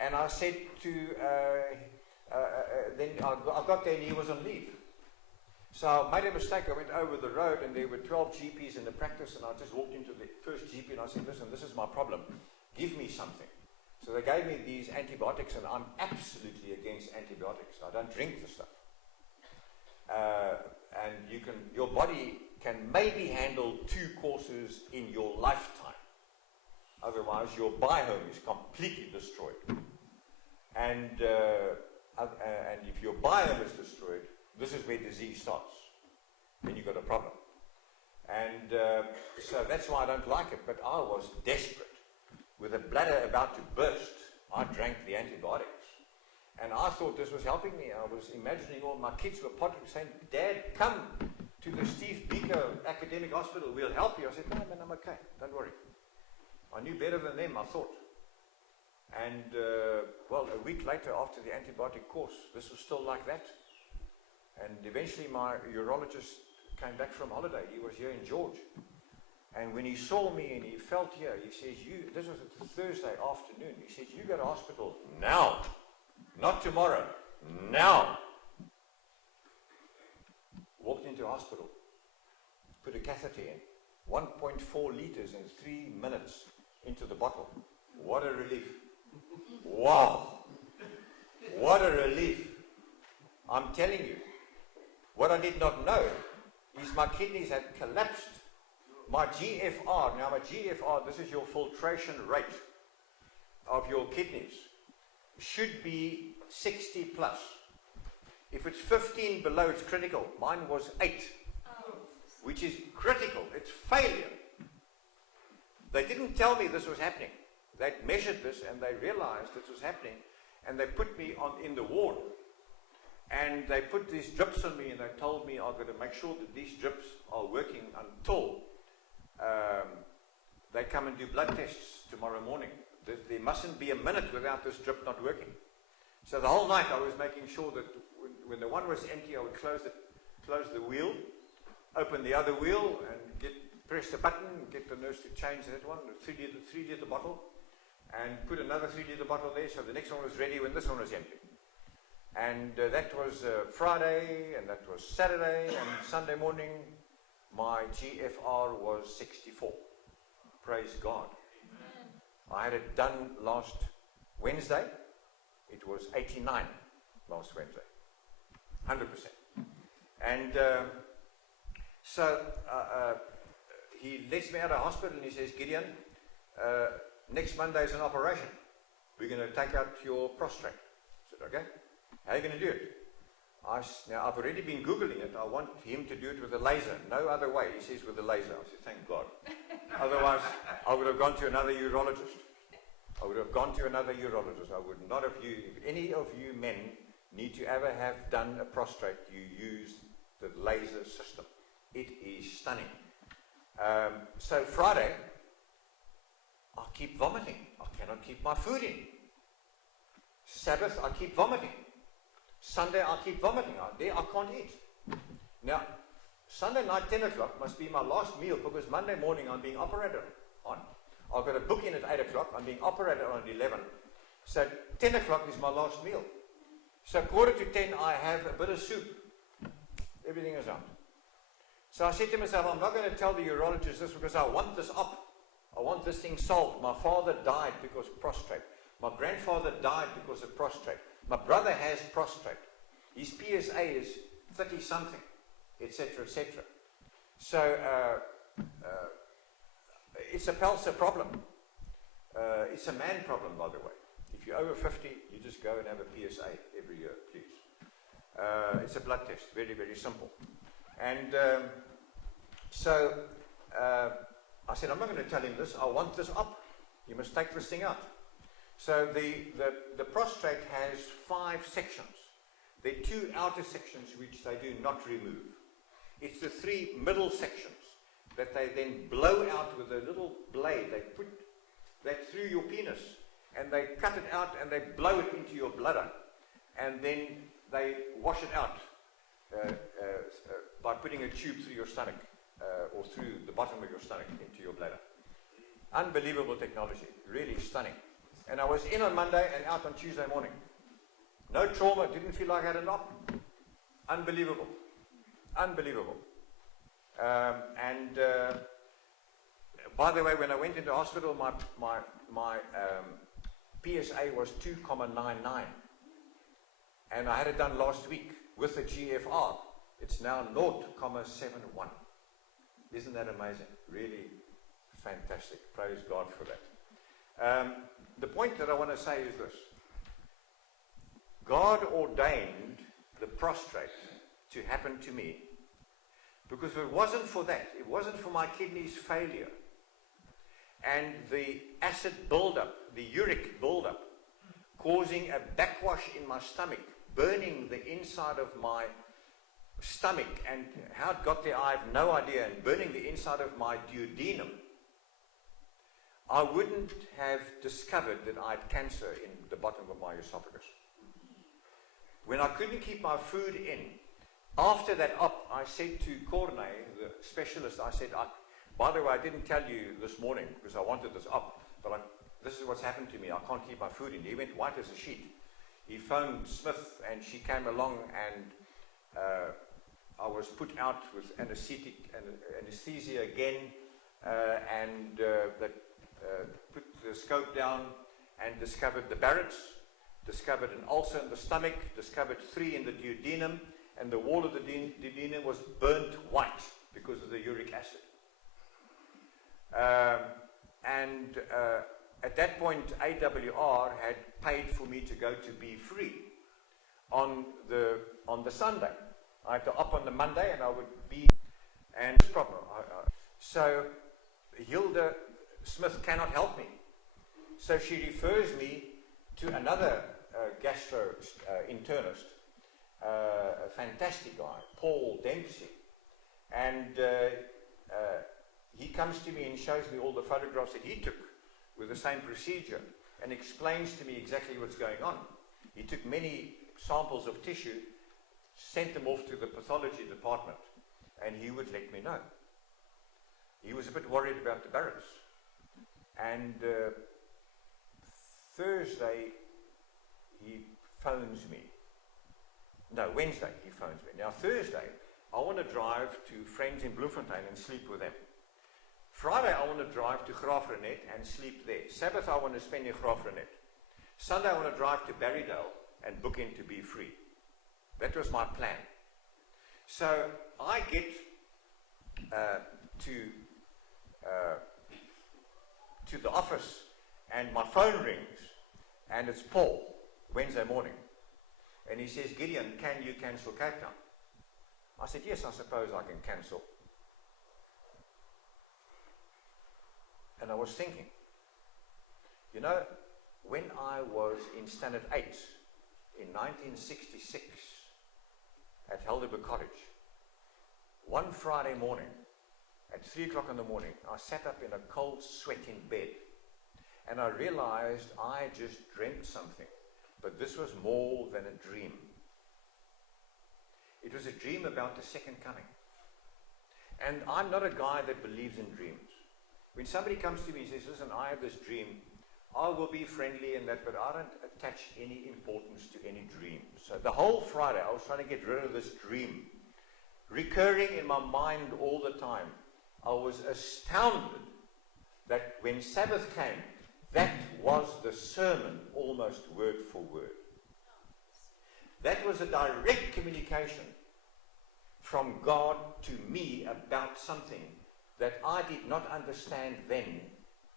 And I said to, then I got there and he was on leave. So I made a mistake. I went over the road and there were 12 GPs in the practice, and I just walked into the first GP and I said, listen, this is my problem. Give me something. So they gave me these antibiotics, and I'm absolutely against antibiotics. I don't drink the stuff. And your body can maybe handle 2 courses in your lifetime. Otherwise, your biome is completely destroyed. And if your biome is destroyed, this is where disease starts. Then you've got a problem. And so that's why I don't like it. But I was desperate. With a bladder about to burst, I drank the antibiotics. And I thought this was helping me. I was imagining all my kids were saying, Dad, come to the Steve Biko Academic Hospital. We'll help you. I said, no, man, I'm okay. Don't worry. I knew better than them, I thought. And, well, a week later, after the antibiotic course, this was still like that. And eventually my urologist came back from holiday. He was here in George. And when he saw me and he felt here, he says, this was a Thursday afternoon. He says, you go to hospital now. Not tomorrow. Now. Walked into hospital. Put a catheter in. 1.4 liters in 3 minutes into the bottle. What a relief. Wow. What a relief. I'm telling you. What I did not know is my kidneys had collapsed. My GFR, now my GFR, this is your filtration rate of your kidneys, should be 60 plus. If it's 15 below, it's critical. Mine was 8, which is critical. It's failure. They didn't tell me this was happening. They measured this and they realized this was happening, and they put me in the ward. And they put these drips on me, and they told me I've got to make sure that these drips are working until they come and do blood tests tomorrow morning. There mustn't be a minute without this drip not working. So the whole night I was making sure that when the one was empty, I would close the wheel, open the other wheel, and press the button, get the nurse to change that one, a 3 liter bottle, and put another 3 liter bottle there, so the next one was ready when this one was empty. And that was Friday, and that was Saturday, and Sunday morning, my GFR was 64. Praise God. Amen. I had it done last Wednesday. It was 89 last Wednesday. 100%. And so he lets me out of hospital and he says, Gideon, next Monday is an operation. We're going to take out your prostate. I said, okay. How are you going to do it? Now, I've already been Googling it. I want him to do it with a laser. No other way. He says with a laser. I said, thank God. Otherwise, I would have gone to another urologist. I would would not have used. If any of you men need to ever have done a prostate, you use the laser system. It is stunning. So Friday, I keep vomiting. I cannot keep my food in. Sabbath, I keep vomiting. Sunday, I keep vomiting. I can't eat. Now, Sunday night, 10 o'clock, must be my last meal because Monday morning I'm being operated on. I've got a book in at 8 o'clock. I'm being operated on at 11. So 10 o'clock is my last meal. So 9:45, I have a bit of soup. Everything is out. So I said to myself, I'm not going to tell the urologist this because I want this up. I want this thing solved. My father died because of prostate. My grandfather died because of prostate. My brother has prostate. His PSA is 30-something, etc., etc. So it's a PELSA problem. It's a man problem, by the way. If you're over 50, you just go and have a PSA every year, please. It's a blood test, very, very simple. And so I said, I'm not going to tell him this. I want this up. You must take this thing out. So the prostate has 5 sections. There are 2 outer sections which they do not remove. It's the 3 middle sections that they then blow out with a little blade. They put that through your penis and they cut it out and they blow it into your bladder. And then they wash it out by putting a tube through your stomach or through the bottom of your stomach into your bladder. Unbelievable technology, really stunning. And I was in on Monday and out on Tuesday morning. No trauma, didn't feel like I had an op. Unbelievable. Unbelievable. By the way, when I went into hospital, my PSA was 2,99. And I had it done last week with the GFR. It's now 0,71. Isn't that amazing? Really fantastic. Praise God for that. The point that I want to say is this. God ordained the prostrate to happen to me, because if it wasn't for that, it wasn't for my kidneys failure and the acid buildup, the uric buildup, causing a backwash in my stomach, burning the inside of my stomach, and how it got there I have no idea, and burning the inside of my duodenum, I wouldn't have discovered that I had cancer in the bottom of my esophagus. When I couldn't keep my food in, after that op, I said to Corne, the specialist, I said, by the way, I didn't tell you this morning because I wanted this op, but this is what's happened to me. I can't keep my food in. He went white as a sheet. He phoned Smith and she came along, and I was put out with anesthesia again, and put the scope down and discovered the Barrett's, discovered an ulcer in the stomach, discovered 3 in the duodenum, and the wall of the duodenum was burnt white because of the uric acid. At that point, AWR had paid for me to go to Be Free on the Sunday. I had to op on the Monday, and I would be, and problem. So Hilda Smith cannot help me. So she refers me to another gastro-internist, a fantastic guy, Paul Dempsey. And he comes to me and shows me all the photographs that he took with the same procedure and explains to me exactly what's going on. He took many samples of tissue, sent them off to the pathology department, and he would let me know. He was a bit worried about the Barrett's. And Thursday, he phones me. No, Wednesday he phones me. Now Thursday, I want to drive to friends in Bloemfontein and sleep with them. Friday, I want to drive to Graafrenet and sleep there. Sabbath, I want to spend in Graafrenet. Sunday, I want to drive to Barrydale and book in to Be Free. That was my plan. So I get to the office, and my phone rings, and it's Paul, Wednesday morning. And he says, Gideon, can you cancel Cape Town? I said, yes, I suppose I can cancel. And I was thinking, you know, when I was in Standard 8 in 1966 at Helderberg College, one Friday morning at 3 o'clock in the morning, I sat up in a cold sweat in bed, and I realized I just dreamt something, but this was more than a dream. It was a dream about the second coming. And I'm not a guy that believes in dreams. When somebody comes to me and says, listen, I have this dream, I will be friendly in that, but I don't attach any importance to any dream. So the whole Friday, I was trying to get rid of this dream, recurring in my mind all the time. I was astounded that when Sabbath came, that was the sermon, almost word for word. That was a direct communication from God to me about something that I did not understand then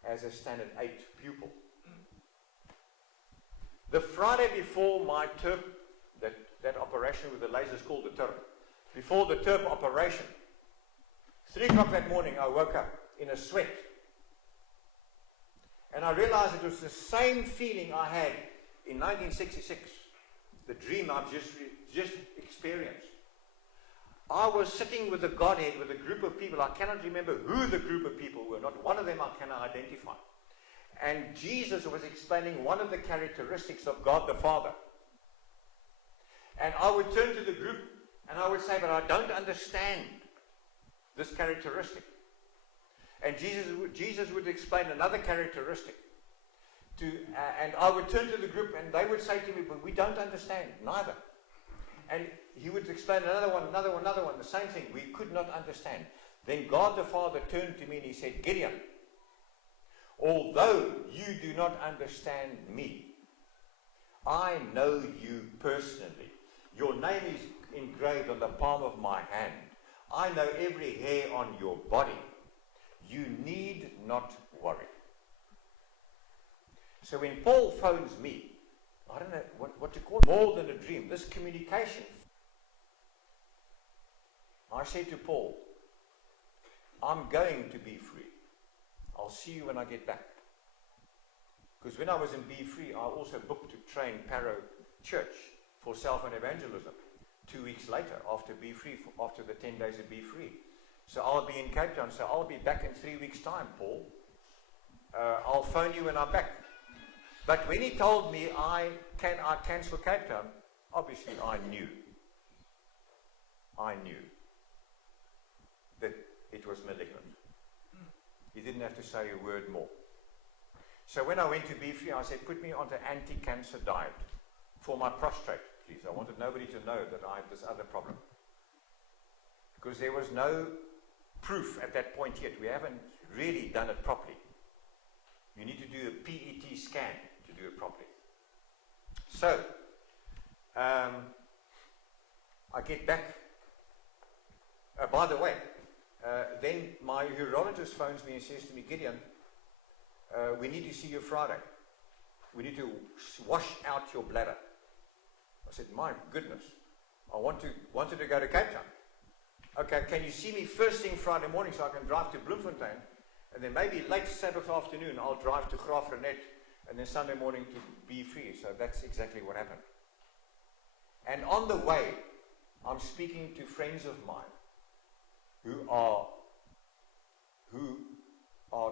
as a Standard 8 pupil. The Friday before my TERP, that operation with the lasers called the TERP, before the TERP operation, 3 o'clock that morning I woke up in a sweat. And I realized it was the same feeling I had in 1966, the dream I've just experienced. I was sitting with the Godhead, with a group of people. I cannot remember who the group of people were. Not one of them I can identify. And Jesus was explaining one of the characteristics of God the Father. And I would turn to the group and I would say, but I don't understand this characteristic. And Jesus would explain another characteristic and I would turn to the group and they would say to me, but we don't understand, neither. And he would explain another one, the same thing. We could not understand. Then God the Father turned to me and he said, Gideon, although you do not understand me, I know you personally. Your name is engraved on the palm of my hand. I know every hair on your body. You need not worry. So when Paul phones me, I don't know what to call it, more than a dream, this communication. I say to Paul, I'm going to be free. I'll see you when I get back. Because when I was in Be Free, I also booked to train Paro Church for self and evangelism 2 weeks later after Be Free, after the 10 days of Be Free. So I'll be in Cape Town, so I'll be back in 3 weeks' time, Paul. I'll phone you when I'm back. But when he told me I cancel Cape Town, obviously I knew that it was malignant. He didn't have to say a word more. So when I went to Be Free, I said, put me onto anti-cancer diet for my prostate, please. I wanted nobody to know that I had this other problem. Because there was no proof at that point yet. We haven't really done it properly. You need to do a PET scan to do it properly. So, I get back. By the way, then my urologist phones me and says to me, Gideon, we need to see you Friday. We need to wash out your bladder. I said, my goodness, I wanted to go to Cape Town. Okay, can you see me first thing Friday morning so I can drive to Bloemfontein, and then maybe late Sabbath afternoon I'll drive to Graafrenet, and then Sunday morning to Be Free. So that's exactly what happened. And on the way, I'm speaking to friends of mine who are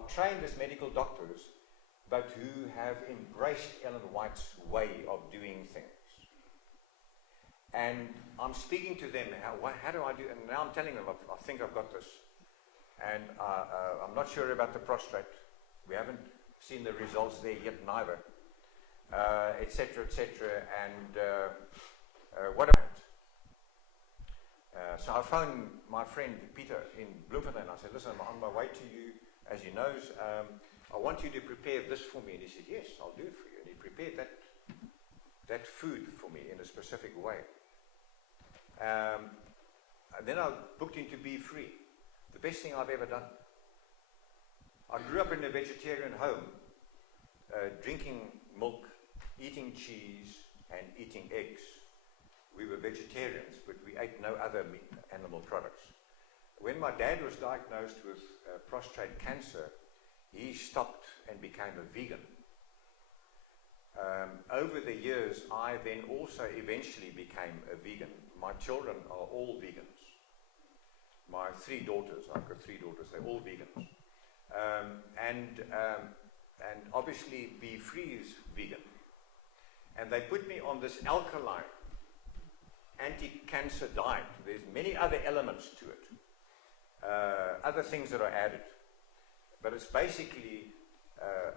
trained as medical doctors, but who have embraced Ellen White's way of doing things. And I'm speaking to them, how do I do it? And now I'm telling them, I think I've got this. And I'm not sure about the prostate. We haven't seen the results there yet neither, etc., etc. And what about? So I phoned my friend Peter in Bloemfontein. I said, listen, I'm on my way to you, as you know. I want you to prepare this for me. And he said, yes, I'll do it for you. And he prepared that food for me in a specific way. And then I booked him to Be Free. The best thing I've ever done. I grew up in a vegetarian home, drinking milk, eating cheese, and eating eggs. We were vegetarians, but we ate no other animal products. When my dad was diagnosed with prostate cancer, he stopped and became a vegan. Over the years, I then also eventually became a vegan. My children are all vegans. My 3 daughters, I've got 3 daughters, they're all vegans. And obviously Be Free is vegan. And they put me on this alkaline anti-cancer diet. There's many other elements to it, other things that are added. But it's basically,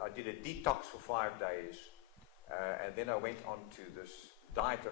I did a detox for 5 days, and then I went on to this diet that